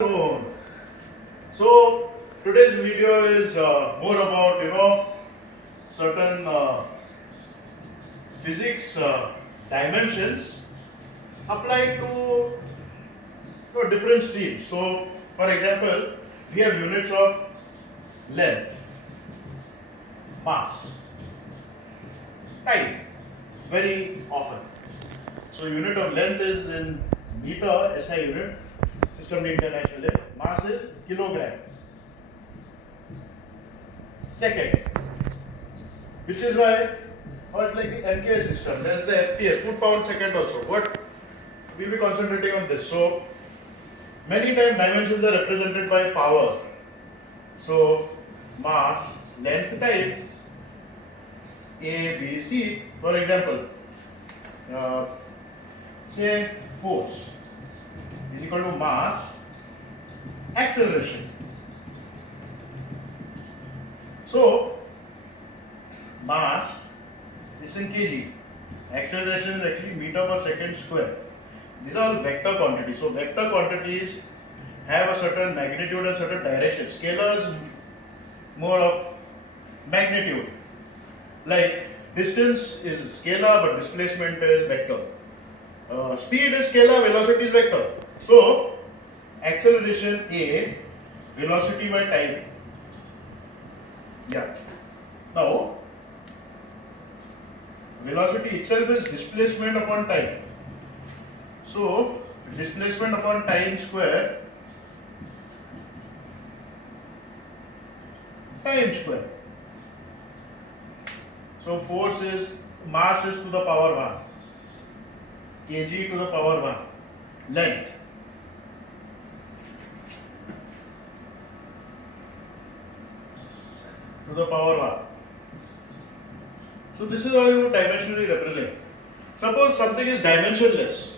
Afternoon. So today's video is more about certain physics dimensions applied to different streams. So for example, we have units of length, mass, time very often. So unit of length is in meter, SI unit, system international है. Mass is kilogram. Second, which is why, it's like the MKS system. There's the FPS, foot pound second also. What we'll be concentrating on this. So many times dimensions are represented by powers. So mass, length, time, A, B, C. For example, say force is equal to mass, acceleration. So mass is in kg, acceleration is actually meter per second square. These are all vector quantities. So vector quantities have a certain magnitude and certain direction. Scalars more of magnitude. Like distance is scalar, but displacement is vector. Speed is scalar, velocity is vector. So acceleration A, velocity by time. Yeah. Now velocity itself is displacement upon time. So displacement upon time square, time square. So force is, mass is to the power 1, kg to the power 1, length. To the power 1. So this is how you dimensionally represent. Suppose something is dimensionless.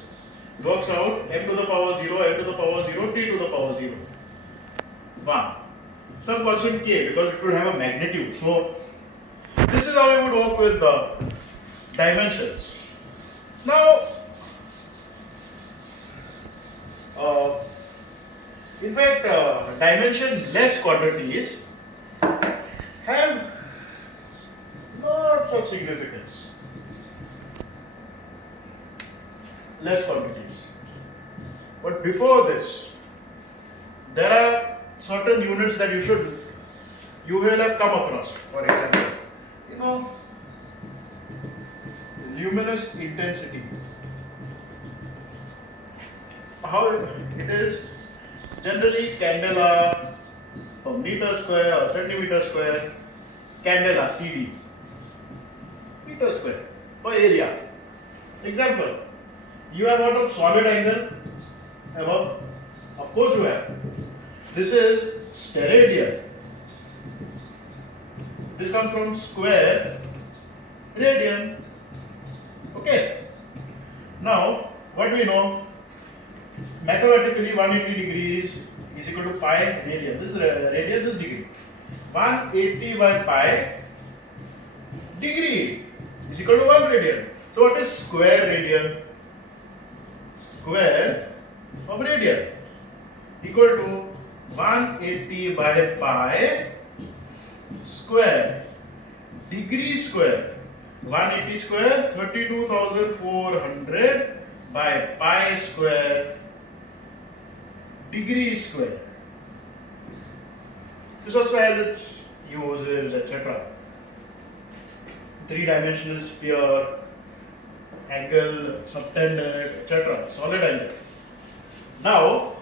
Works out m to the power 0, n to the power 0, t to the power 0. 1. Some constant k because it would have a magnitude. So this is how you would work with the dimensions. Now, in fact, dimensionless quantities have lots of significance. Less quantities. But before this, there are certain units that you will have come across. For example, luminous intensity. How it is generally candela per meter square or centimeter square, candela CD, meter square per area. Example, you have heard of solid angle above? Of course you have. This is steradian. This comes from square radian. Okay. Now, what do we know? Mathematically, 180 degrees is equal to pi radian. This is radian, this is degree. 180 by pi degree is equal to 1 radian. So what is square radian? Square of radian equal to 180 by pi square degree square. 180 square 32,400 by pi square degree square. This also has its uses, etc. Three-dimensional sphere, angle, subtended, etc. Solid angle. Now,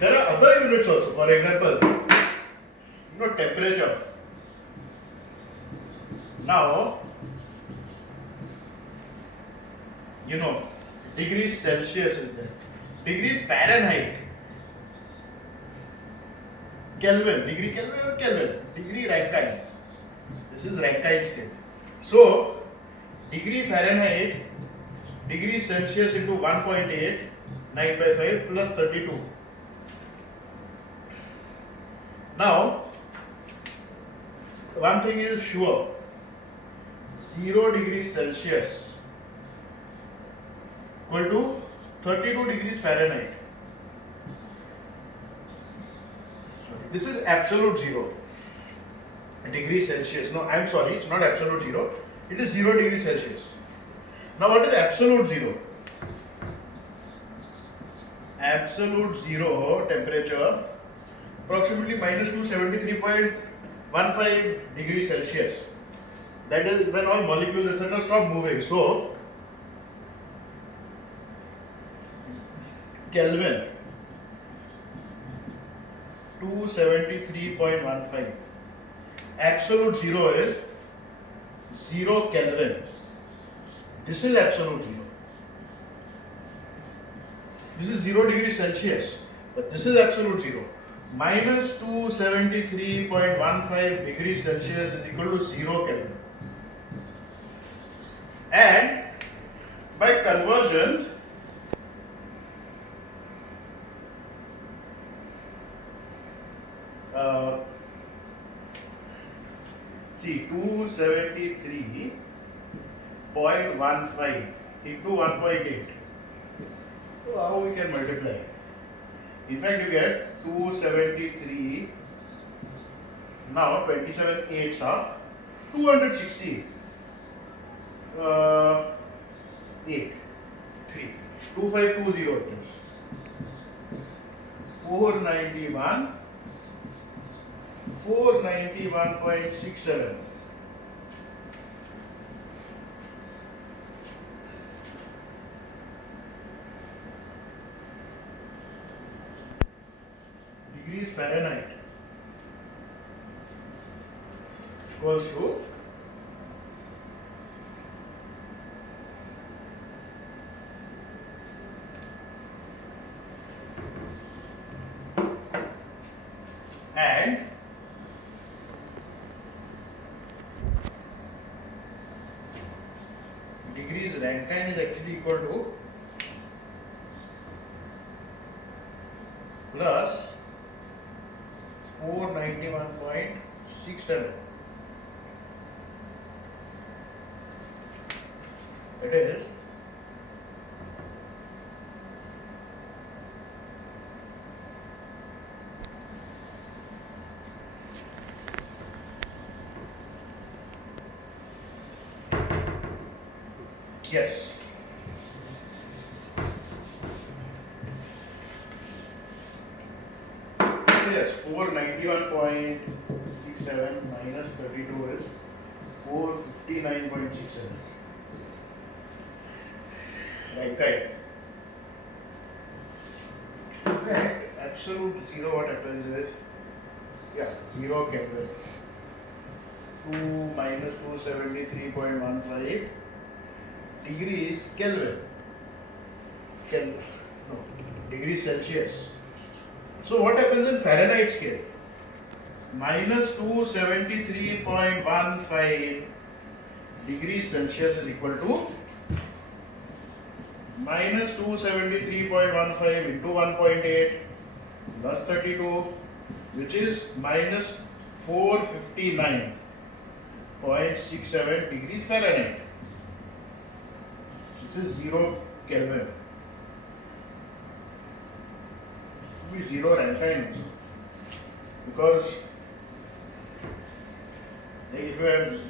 there are other units also. For example, temperature. Now, degree Celsius is there. Degree Fahrenheit. Kelvin. Degree Kelvin or Kelvin? Degree Rankine. This is Rankine scale. So, degree Fahrenheit, degree Celsius into 1.8, 9 by 5 plus 32. Now, one thing is sure, 0 degrees Celsius equal to 32 degrees Fahrenheit. this is absolute 0 degrees Celsius. No, I'm sorry, it's not absolute 0. It is 0 degrees Celsius. Now what is absolute 0? Absolute 0 temperature approximately minus 273.15 degrees Celsius. That is when all molecules etc. stop moving. So Kelvin 273.15. Absolute 0 is 0 Kelvin. This is absolute 0. This is 0 degrees Celsius, but this is absolute 0. Minus 273.15 degrees Celsius is equal to 0 Kelvin. And by conversion, see 273.15 into 1.8. So how we can multiply? In fact, you get 273. Now 27 8s are 260. 8 3 2520 it is 491.67. degrees Fahrenheit equals to and degrees Rankine is actually equal to plus 491.67. It is yes. Yes, 491.67 minus 32 is 459.67. Rankine. In fact, absolute 0 what happens is 0 Kelvin. 2 minus 273.15 degrees Kelvin. No, degrees Celsius. So what happens in Fahrenheit scale? Minus 273.15 degrees Celsius is equal to minus 273.15 into 1.8 plus 32, which is minus 459.67 degrees Fahrenheit. This is 0 Kelvin. Be 0 Rankine also, because like if you have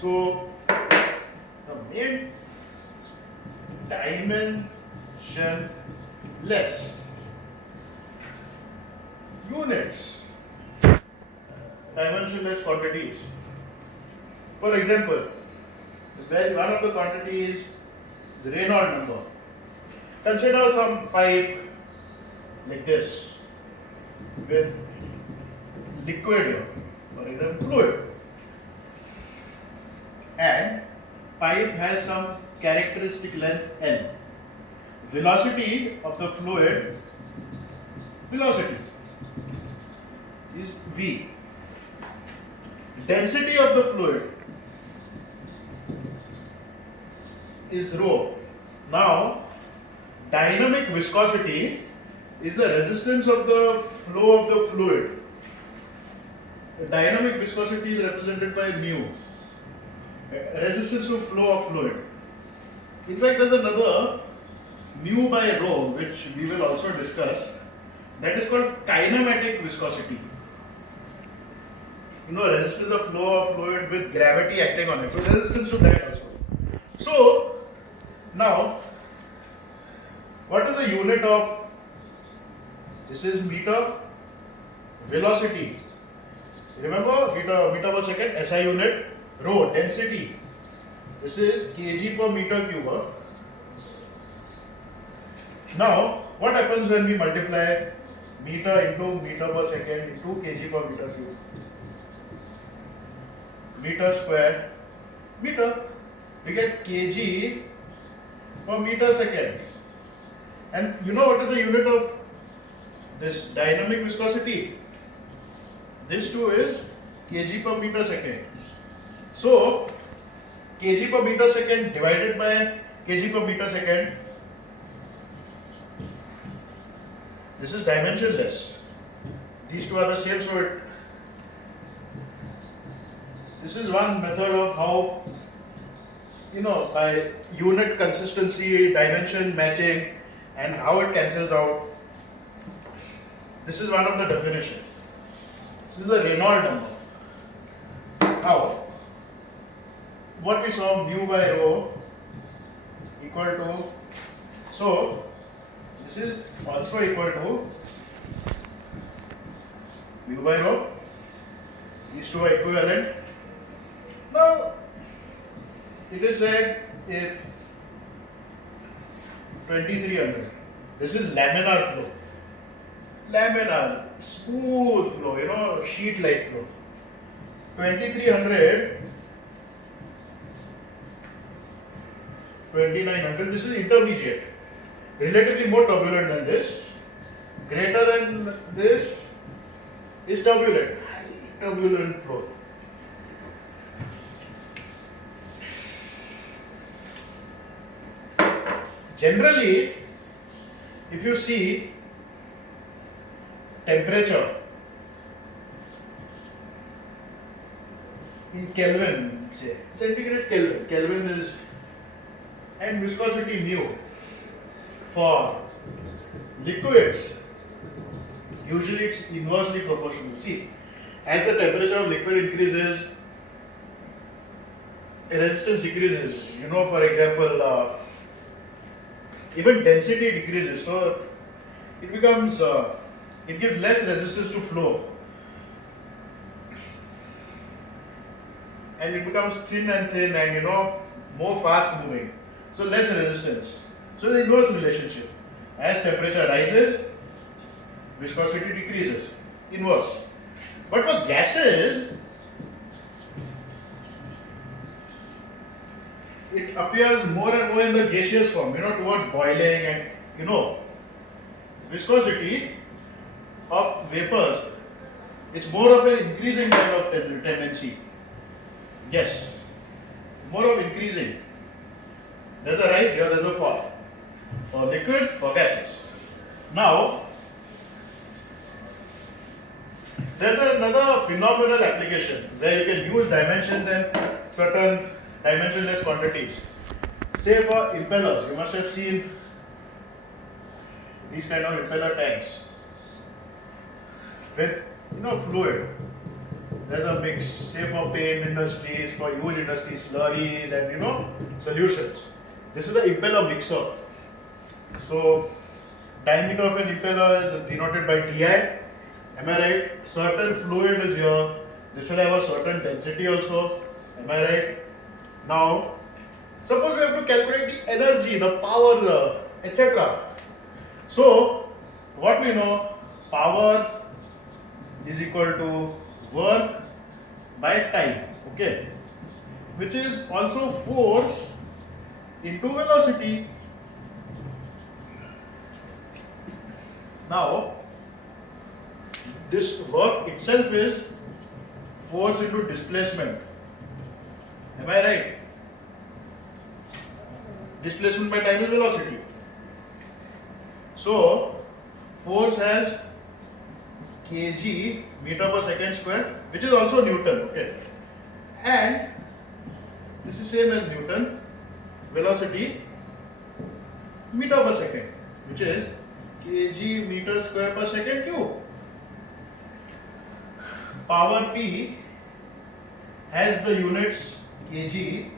so the main dimensionless units, dimensionless quantities. For example, one of the quantities is Reynolds number. Consider some pipe like this with liquid here, or even fluid, and pipe has some characteristic length L. Velocity of the fluid, velocity is V. Density of the fluid is rho. Now, dynamic viscosity is the resistance of the flow of the fluid. The dynamic viscosity is represented by mu. resistance to flow of fluid. In fact, there's another mu by rho which we will also discuss, that is called kinematic viscosity. Resistance of flow of fluid with gravity acting on it. So resistance to that also. So now, what is the unit of this? Is meter velocity. Remember, meter per second, SI unit, rho density. This is kg per meter cube. Now, what happens when we multiply meter into meter per second into kg per meter cube? Meter square meter. We get kg per meter second. And you know what is the unit of this dynamic viscosity? This too is kg per meter second. So, kg per meter second divided by kg per meter second, this is dimensionless. These two are the same, so this is one method of how, by unit consistency, dimension matching, and how it cancels out. This is one of the definition. This is the Reynolds number. Now, what we saw, mu by rho equal to, so this is also equal to mu by rho. These two are equivalent. Now, it is said if 2300, this is laminar flow. Laminar, smooth flow, sheet like flow. 2300, 2900, this is intermediate. Relatively more turbulent than this. Greater than this is turbulent. Turbulent flow. Generally, if you see temperature in Kelvin, say centigrade Kelvin, Kelvin is, and viscosity mu for liquids, usually it's inversely proportional. See, as the temperature of liquid increases, resistance decreases. For example, even density decreases, so it becomes, it gives less resistance to flow, and it becomes thin and more fast moving, so less resistance. So the inverse relationship, as temperature rises, viscosity decreases, inverse. But for gases, it appears more and more in the gaseous form, towards boiling, and viscosity of vapors, it's more of an increasing kind of tendency. Yes, more of increasing. There's a rise here, there's a fall. For liquids, for gases. Now, there's another phenomenal application where you can use dimensions and certain dimensionless quantities. Say for impellers, you must have seen these kind of impeller tanks with fluid. There's a mix, say for paint industries, for huge industries, slurries and solutions. This is the impeller mixer. So diameter of an impeller is denoted by Di. Am I right? Certain fluid is here. This will have a certain density also. Am I right? Now, suppose we have to calculate the energy, the power, etc. So, what we know, power is equal to work by time, okay, which is also force into velocity. Now, this work itself is force into displacement. Am I right? Displacement by time is velocity. So, force has kg meter per second square, which is also Newton, okay, and This is same as Newton. Velocity meter per second, which is kg meter square per second cube. Power P has the units kg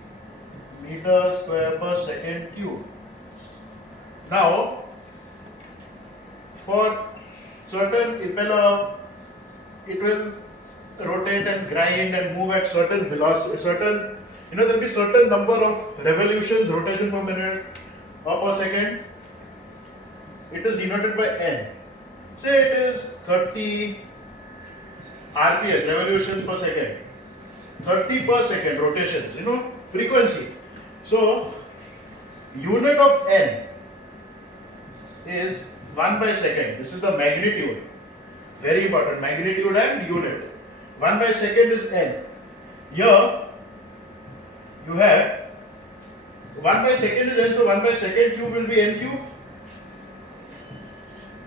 meter square per second cube. Now, for certain impeller, it will rotate and grind and move at certain velocity, there will be certain number of revolutions, rotation per minute or per second. It is denoted by N. Say it is 30 RPS, revolutions per second. 30 per second rotations, frequency. So, unit of N is 1 by second. This is the magnitude. Very important. Magnitude and unit. 1 by second is N. Here, you have 1 by second is N, so 1 by second cube will be N cube.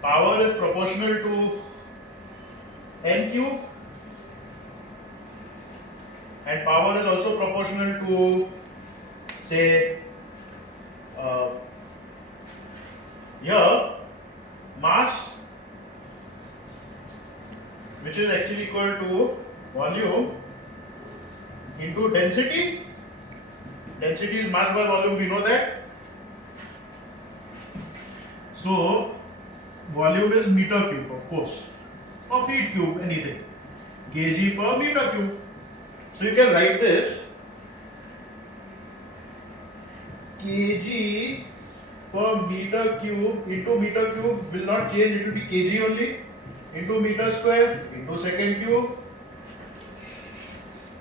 Power is proportional to N cube. And power is also proportional to, say, here, mass, which is actually equal to volume into density. Density is mass by volume, we know that. So, volume is meter cube, of course, or feet cube, anything. kg per meter cube. So, you can write this kg per meter cube into meter cube will not change, it will be kg only, into meter square into second cube.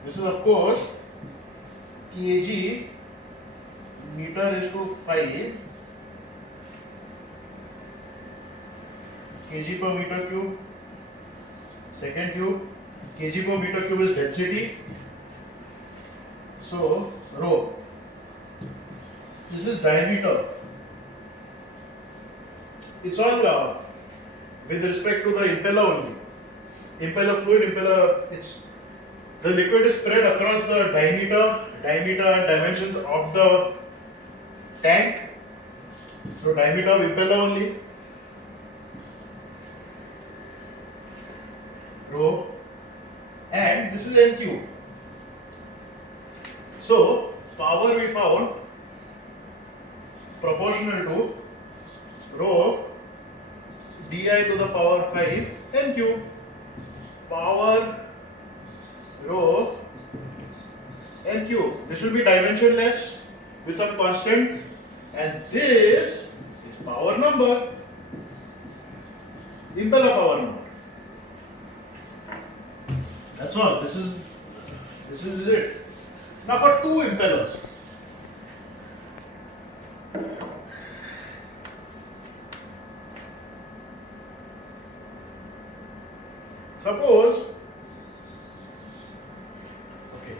This is of course kg meter is to 5 kg per meter cube, second cube. Kg per meter cube is density. So rho. This is diameter. It's all with respect to the impeller only. Impeller fluid, it's the liquid is spread across the diameter and dimensions of the tank. So diameter of impeller only. Rho, and this is N cube. So power we found proportional to rho di to the power 5 N cube. Power rho N cube. This will be dimensionless with some constant, and this is power number, impeller power number. That's all. This is it. Now for two impellers. Suppose, okay,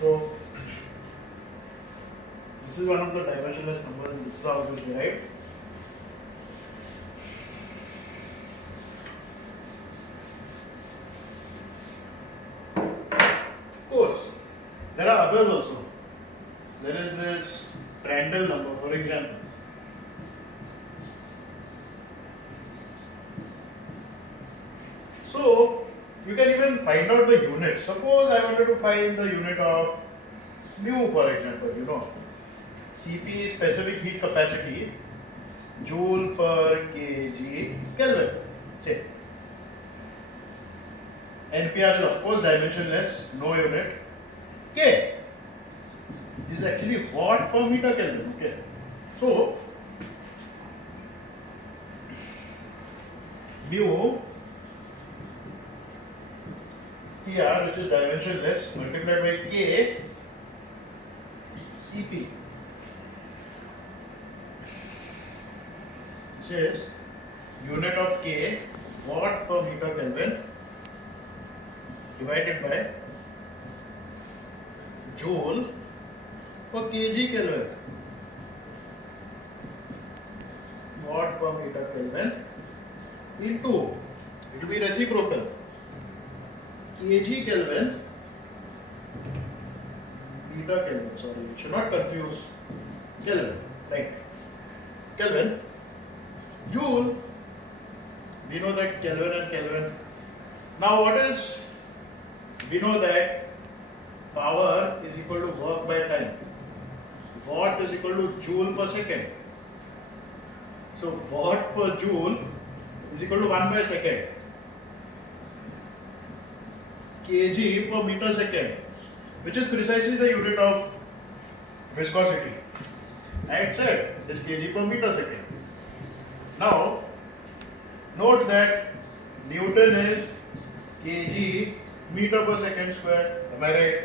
So this is one of the dimensionless numbers, and this is how it is derived. Of course, there are others also. There is this Prandtl number, for example. So you can even find out the units. Suppose I wanted to find the unit of mu, for example, Cp is specific heat capacity, joule per kg Kelvin. Say. NPR is of course dimensionless, no unit. K is actually watt per meter Kelvin. Okay. So mu PR, which is dimensionless, multiplied by K Cp. This is unit of K, watt per meter Kelvin, divided by joule per kg Kelvin. Watt per meter Kelvin into, it will be reciprocal, kg Kelvin meter Kelvin. Sorry, you should not confuse Kelvin, right? Kelvin, joule, we know that Kelvin and Kelvin. Now what is, we know that power is equal to work by time. Watt is equal to joule per second. So watt per joule is equal to 1 by second. Kg per meter second, which is precisely the unit of viscosity. I said it is kg per meter second. Now note that Newton is kg meter per second square. Am I right?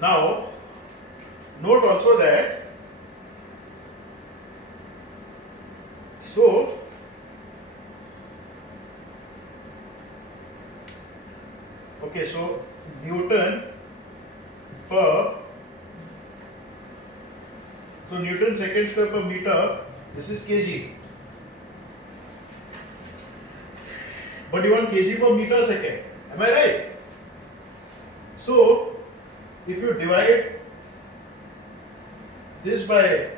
Now note also that so Newton per, so Newton second square per meter, this is kg. But you want kg per meter second, am I right? So if you divide this by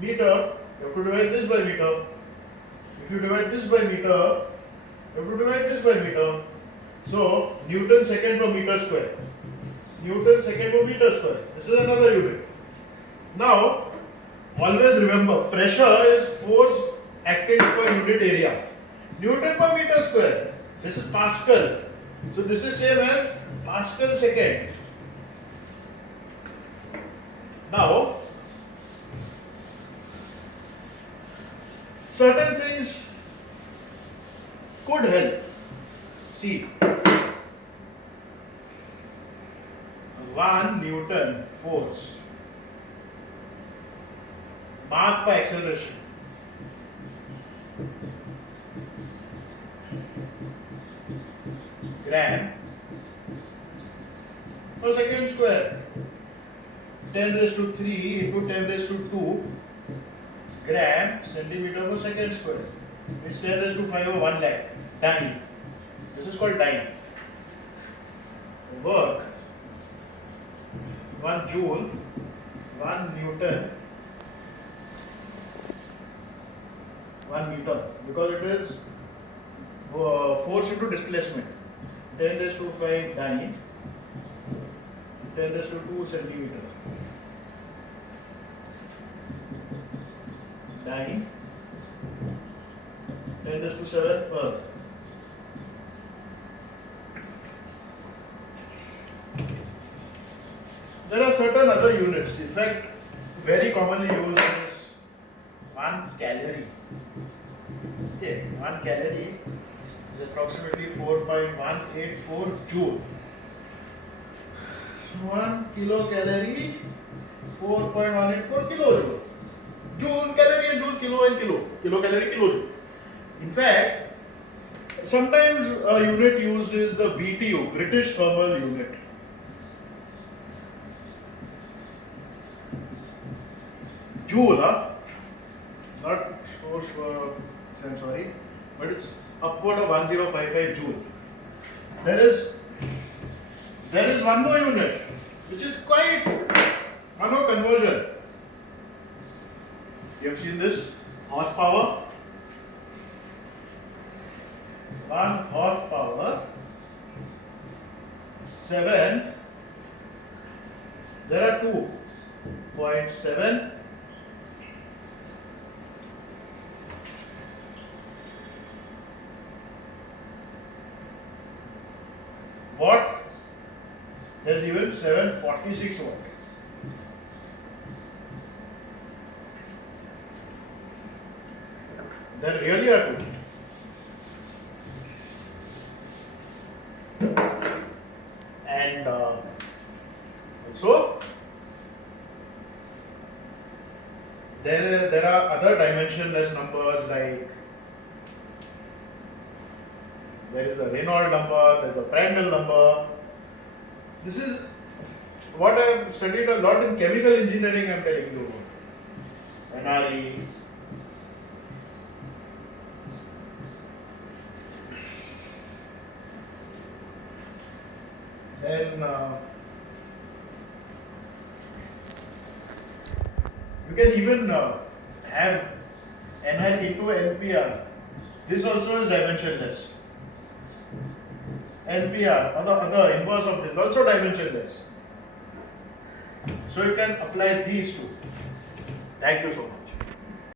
meter, you have to divide this by meter. If you divide this by meter, you have to divide this by meter. So Newton second per meter square. Newton second per meter square. This is another unit. Now, always remember, pressure is force acting per unit area. Newton per meter square. This is Pascal. So this is same as Pascal second. Now, certain things could help. See, 1 Newton force, mass by acceleration, gram per second square, 10 raised to 3 into 10 raised to 2 gram centimeter per second square. It's 10 raised to 5 or 1 lakh. Dyne. This is called dyne. Work 1 joule, 1 Newton, 1 meter, because it is force into displacement. 10 raised to 5 dyne, 10 raised to 2 centimeter. Dyne, 10 raised to 7 earth. There are certain other units. In fact, very commonly used is 1 calorie. Okay, 1 calorie is approximately 4.184 joule. So 1 kilocalorie, 4.184 kilojoule. Joule, calorie and joule, kilo and kilo. Kilocalorie, kilojoule. In fact, sometimes a unit used is the BTU, British Thermal Unit. Joule, huh? Not so sure, I'm sorry, but it's upward of 1055 joule. There is one more unit which is quite conversion. You have seen this horsepower. 1 horsepower, 7. There are 2.7. Watt. There's even 746 watt. There really are 2. And also there are other dimensionless numbers, like there is the Reynolds number, there is a Prandtl number. This is what I have studied a lot in chemical engineering. I am telling you about NRE. Then you can even have NR into NPR. This also is dimensionless. NPR, other inverse of this, also dimensionless. So you can apply these two. Thank you so much.